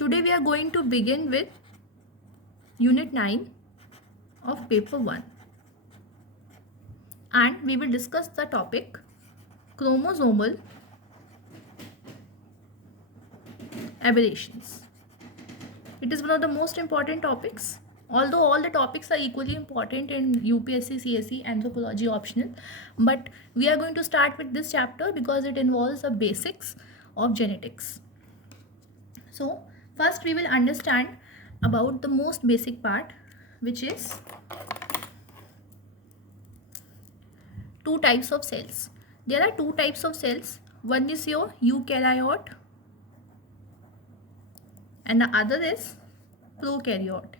Today we are going to begin with Unit 9 of Paper 1 and we will discuss the topic chromosomal aberrations. It is one of the most important topics, although all the topics are equally important in UPSC, CSE, Anthropology optional, but we are going to start with this chapter because it involves the basics of genetics. So first we will understand about the most basic part, which is two types of cells. There are two types of cells. One is your eukaryote and the other is prokaryotic.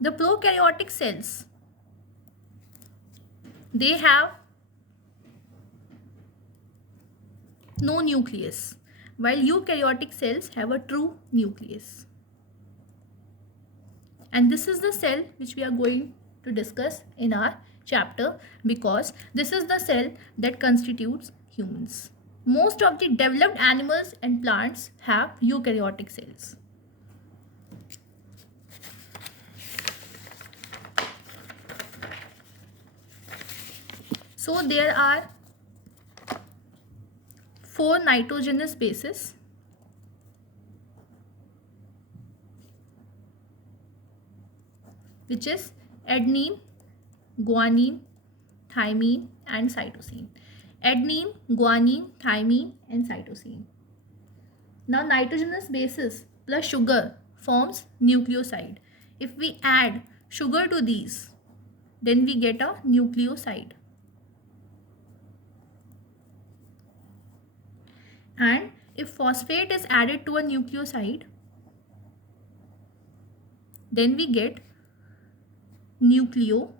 The prokaryotic cells, they have no nucleus, while eukaryotic cells have a true nucleus. And this is the cell which we are going to discuss in our chapter because this is the cell that constitutes humans. Most of the developed animals and plants have eukaryotic cells. So there are 4 nitrogenous bases, which is adenine, guanine, thymine and cytosine. Adenine, guanine, thymine and cytosine. Now nitrogenous bases plus sugar forms nucleoside. If we add sugar to these, then we get a nucleoside. And if phosphate is added to a nucleoside, then we get nucleotide.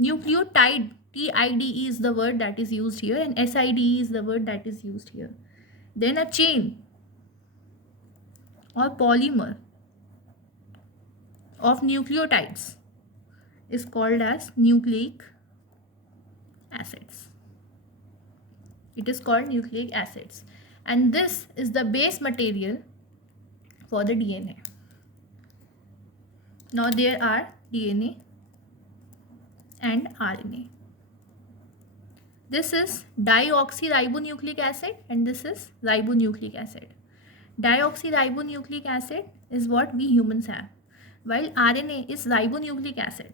Nucleotide, TIDE is the word that is used here and SIDE is the word that is used here. Then a chain or polymer of nucleotides is called as nucleic acids. It is called nucleic acids, and this is the base material for the DNA. Now there are DNA and RNA. This is deoxyribonucleic acid and this is ribonucleic acid. Deoxyribonucleic acid is what we humans have, while RNA is ribonucleic acid,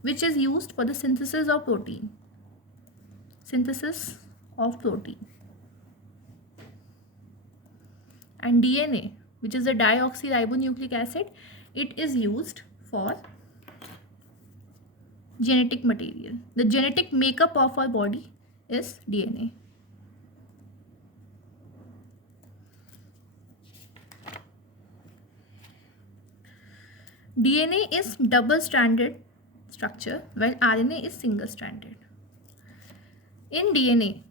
which is used for the synthesis of protein. And DNA, which is a deoxyribonucleic acid, it is used for genetic material. The genetic makeup of our body is DNA. DNA is double-stranded structure, while RNA is single-stranded. In DNA,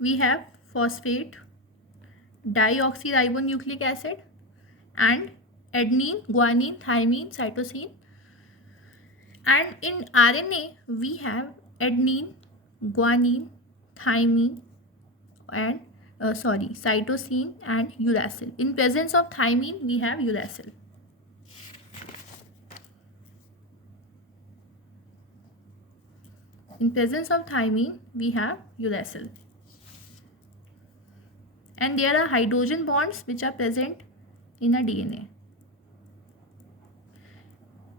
we have phosphate, deoxyribonucleic acid, and adenine, guanine, thymine, cytosine. And in RNA, we have adenine, guanine, thymine, and cytosine and uracil. In presence of thymine, we have uracil. In presence of thymine, we have uracil. And there are hydrogen bonds which are present in a DNA.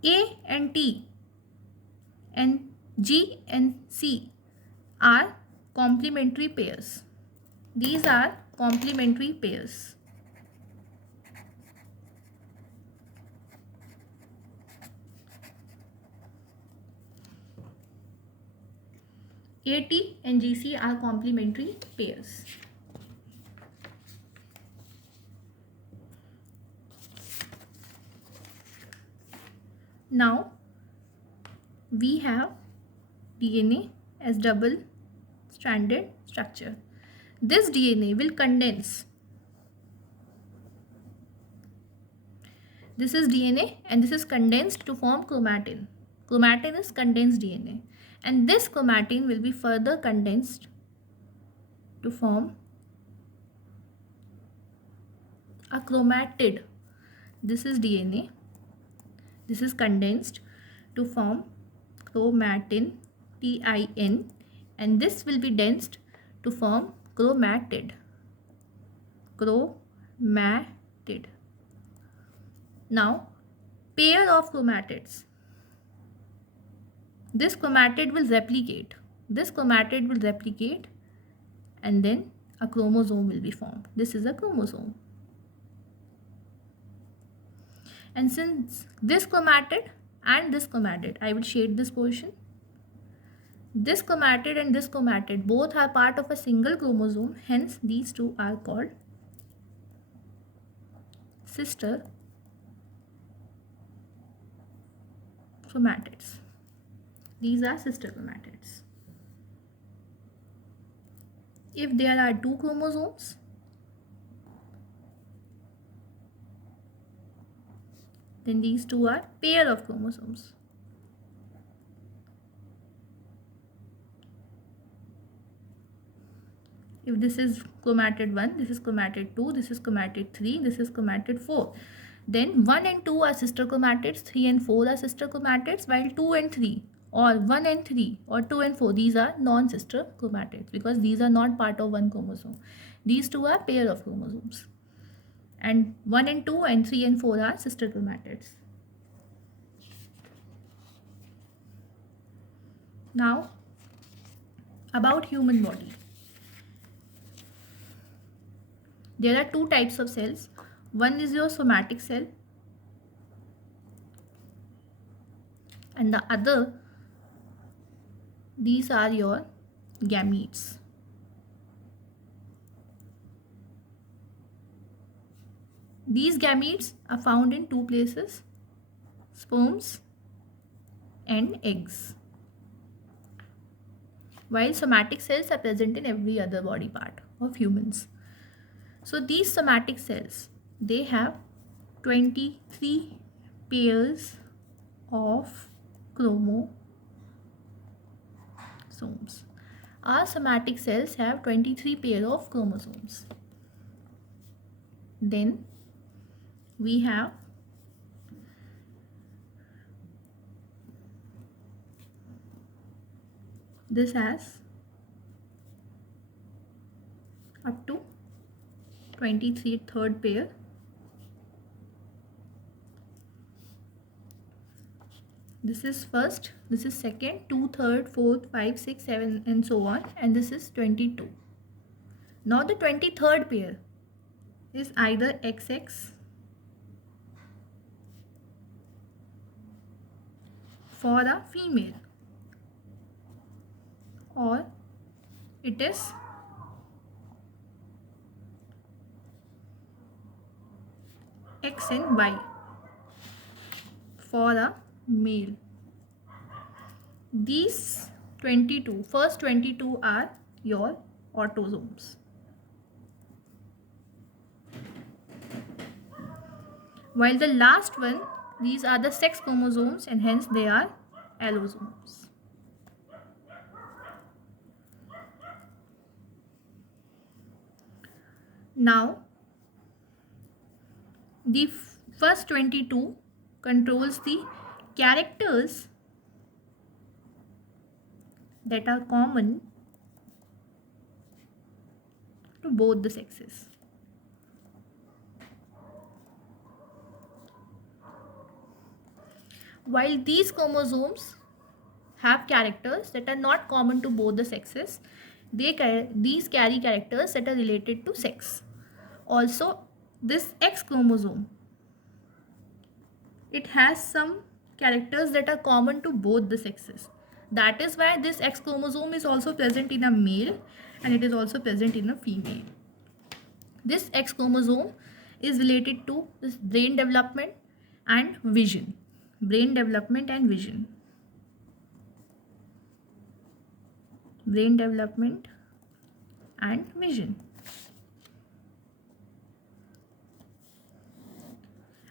A and T and G and C are complementary pairs. These are complementary pairs. AT and GC are complementary pairs. Now we have DNA as double-stranded structure. This DNA will condense. This is DNA and this is condensed to form chromatin. Chromatin is condensed DNA. and this chromatin will be further condensed to form a chromatid. This is DNA. This is condensed to form chromatin, TIN, and this will be densed to form chromatid. Chromatid. Now, pair of chromatids. This chromatid will replicate. This chromatid will replicate, and then a chromosome will be formed. This is a chromosome. And since this chromatid and this chromatid, I will shade this portion. This chromatid and this chromatid both are part of a single chromosome. Hence, these two are called sister chromatids. These are sister chromatids. If there are two chromosomes, then these two are pair of chromosomes. If this is chromatid 1, this is chromatid 2, this is chromatid 3, this is chromatid 4. Then 1 and 2 are sister chromatids, 3 and 4 are sister chromatids, while 2 and 3 or 1 and 3 or 2 and 4, these are non-sister chromatids because these are not part of one chromosome. These two are pair of chromosomes. And 1 and 2 and 3 and 4 are sister chromatids. Now, about human body. There are two types of cells. One is your somatic cell and the other, these are your gametes. These gametes are found in two places, sperms and eggs, while somatic cells are present in every other body part of humans. So these somatic cells, they have 23 pairs of chromosomes. Our somatic cells have 23 pair of chromosomes. Then we have this has up to 23 third pair. This is first, this is second, 2 third, 4th, 5, 6, 7 and so on, and this is 22. Now the 23rd pair is either XX for a female or it is X and Y for a male. These 22, first 22 are your autosomes. While the last one, these are the sex chromosomes and hence they are allosomes. Now, the first 22 controls the characters that are common to both the sexes. While these chromosomes have characters that are not common to both the sexes, these carry characters that are related to sex. Also, this X chromosome, it has some characters that are common to both the sexes. That is why this X chromosome is also present in a male and it is also present in a female. This X chromosome is related to this brain development and vision. Brain development and vision. Brain development and vision.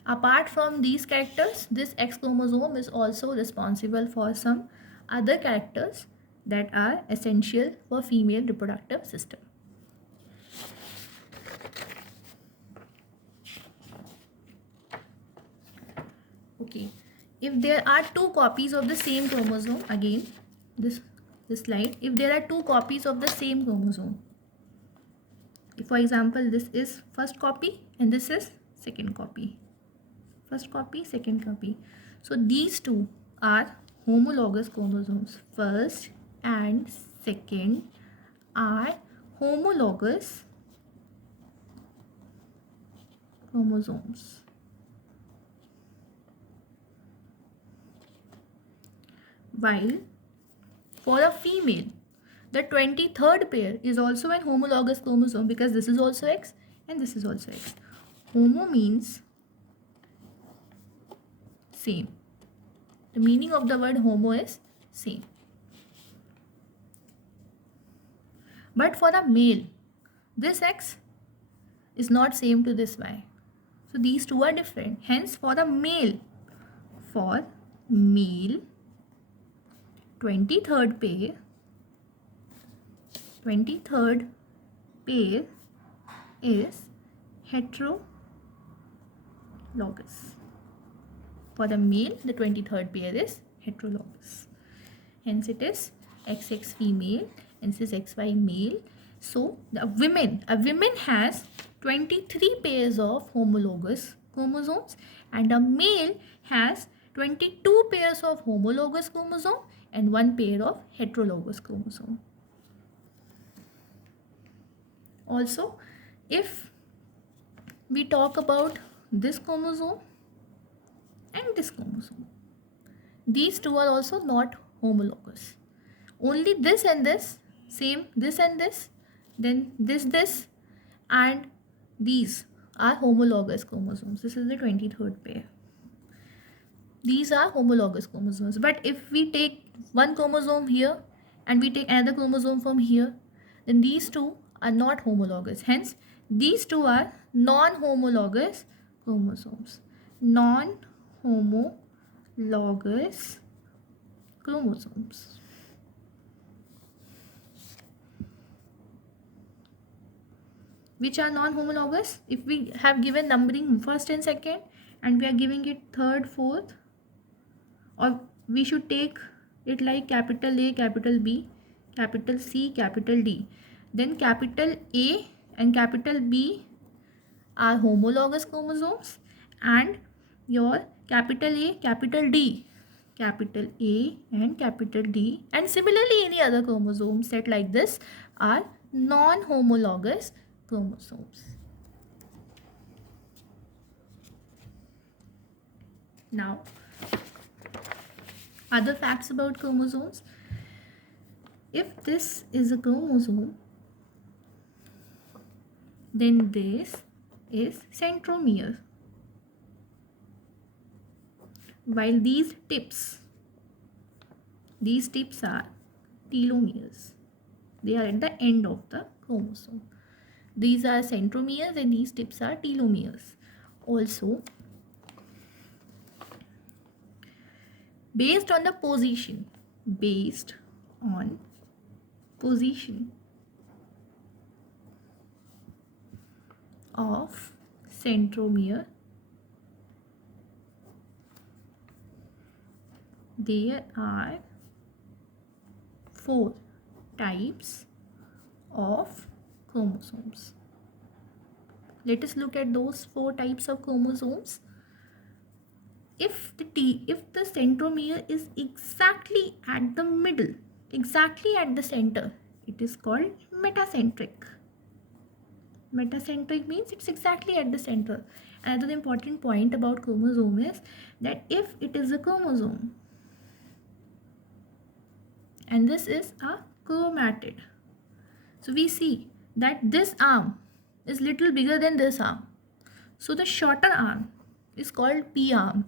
Apart from these characters, this X chromosome is also responsible for some other characters that are essential for female reproductive system. Okay, if there are two copies of the same chromosome, again this slide, if there are two copies of the same chromosome, if for example this is first copy and this is second copy, first copy, second copy, so these two are homologous chromosomes. First and second are homologous chromosomes. While for a female, the 23rd pair is also an homologous chromosome because this is also X and this is also X. Homo means same. The meaning of the word homo is same. But for a male, this X is not same to this Y. So these two are different. Hence for male 23rd pair is heterologous. For the male, the 23rd pair is heterologous. Hence it is XX female and this is XY male. So a woman has 23 pairs of homologous chromosomes and a male has 22 pairs of homologous chromosome and 1 pair of heterologous chromosome. Also, if we talk about this chromosome and this chromosome, these two are also not homologous. Only this and this, same this and this, then this and these are homologous chromosomes. This is the 23rd pair. These are homologous chromosomes. But if we take one chromosome here and we take another chromosome from here, then these two are not homologous. Hence, these two are non-homologous chromosomes. Non-homologous chromosomes. Which are non-homologous? If we have given numbering first and second and we are giving it third, fourth, or we should take it like capital A, capital B, capital C, capital D. Then capital A and capital B are homologous chromosomes and your capital A, capital D, capital A and capital D, and similarly any other chromosome set like this are non-homologous chromosomes. Now, other facts about chromosomes. If this is a chromosome, then this is centromere. While these tips are telomeres. They are at the end of the chromosome. These are centromeres and these tips are telomeres. Also, based on position of centromere, there are 4 types of chromosomes. Let us look at those 4 types of chromosomes. If the centromere is exactly at the middle, exactly at the center, it is called metacentric. Metacentric means it's exactly at the center. Another important point about chromosome is that if it is a chromosome and this is a chromatid, so we see that this arm is little bigger than this arm. So the shorter arm is called P arm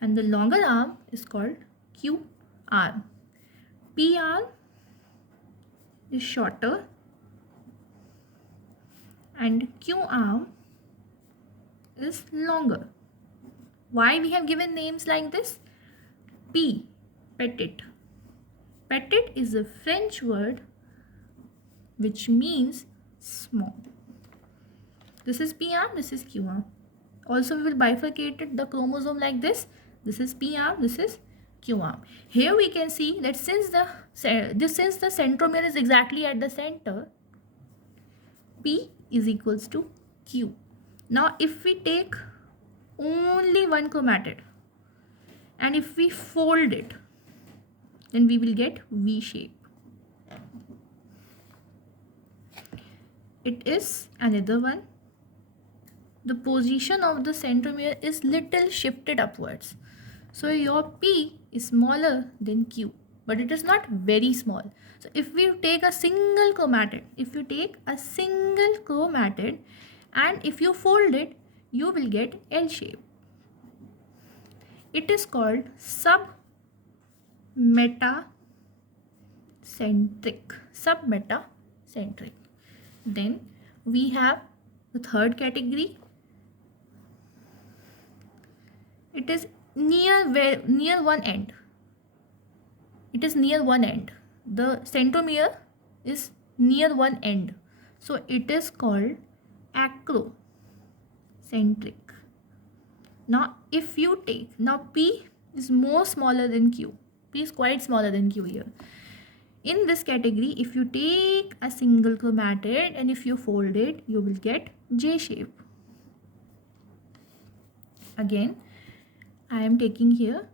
and the longer arm is called Q arm. P arm is shorter and Q arm is longer. Why we have given names like this? P, petit, Petit is a French word which means small. This is P arm, this is Q arm. Also, we will bifurcate the chromosome like this. This is P arm, this is Q arm. Here we can see that since the centromere is exactly at the center, P is equals to Q. Now, if we take only one chromatid and if we fold it, then we will get V shape. It is another one. The position of the centromere is little shifted upwards. So your P is smaller than Q, but it is not very small. So if we take a single chromatid, and if you fold it, you will get L shape. It is called submetacentric. Then we have the third category. It is near one end. It is near one end. The centromere is near one end. So it is called acrocentric. Now if you take, P is more smaller than Q. P is quite smaller than Q here. In this category, if you take a single chromatid and if you fold it, you will get J shape. Again, I am taking here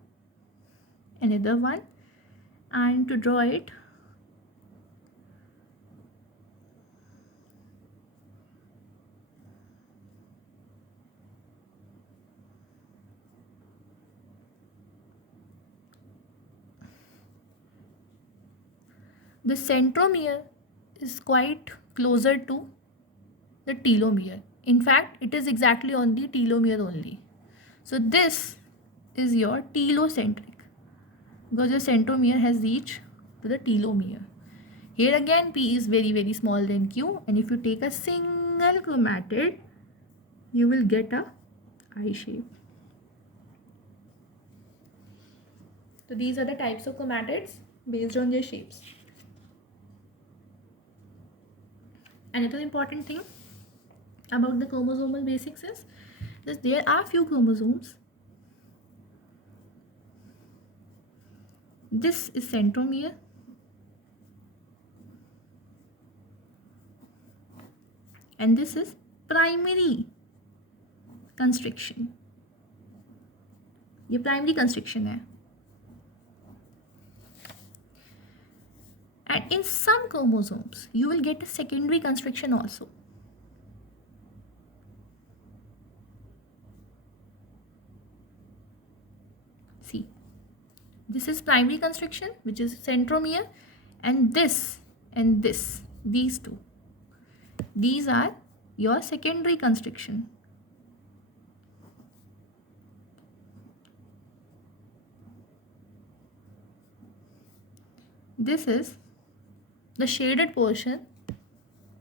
another one, and to draw it, the centromere is quite closer to the telomere. In fact, it is exactly on the telomere only. So this is your telocentric, because your centromere has reached to the telomere. Here again, P is very, very small than Q, and if you take a single chromatid, you will get a I shape. So these are the types of chromatids based on their shapes. Another important thing about the chromosomal basics is that there are few chromosomes. This is centromere, and this is primary constriction. ये primary constriction है. And in some chromosomes, you will get a secondary constriction also. See, this is primary constriction, which is centromere, and this and this, these two. These are your secondary constriction. This is the shaded portion.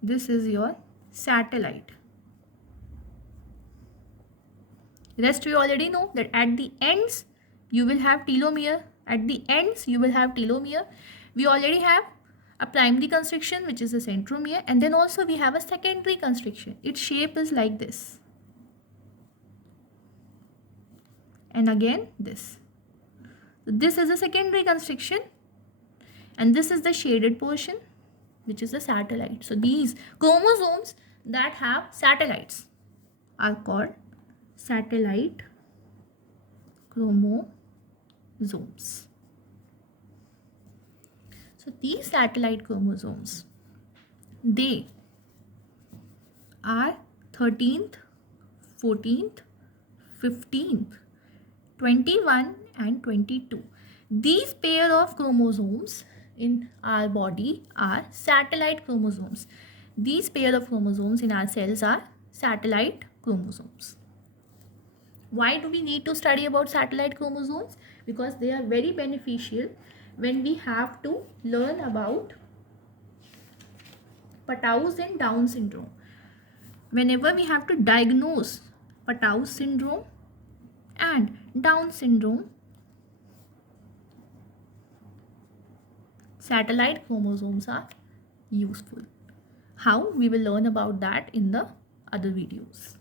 This is your satellite. Rest we already know that at the ends you will have telomere. At the ends you will have telomere. We already have a primary constriction, which is a centromere, and then also we have a secondary constriction. Its shape is like this. And again this. So this is a secondary constriction, and this is the shaded portion, which is the satellite. So these chromosomes that have satellites are called satellite chromosomes. So these satellite chromosomes, they are 13th, 14th, 15th, 21 and 22. These pair of chromosomes in our body are satellite chromosomes. These pair of chromosomes in our cells are satellite chromosomes. Why do we need to study about satellite chromosomes? Because they are very beneficial when we have to learn about Patau's and Down syndrome. Whenever we have to diagnose Patau's syndrome and Down syndrome, satellite chromosomes are useful. How? We will learn about that in the other videos.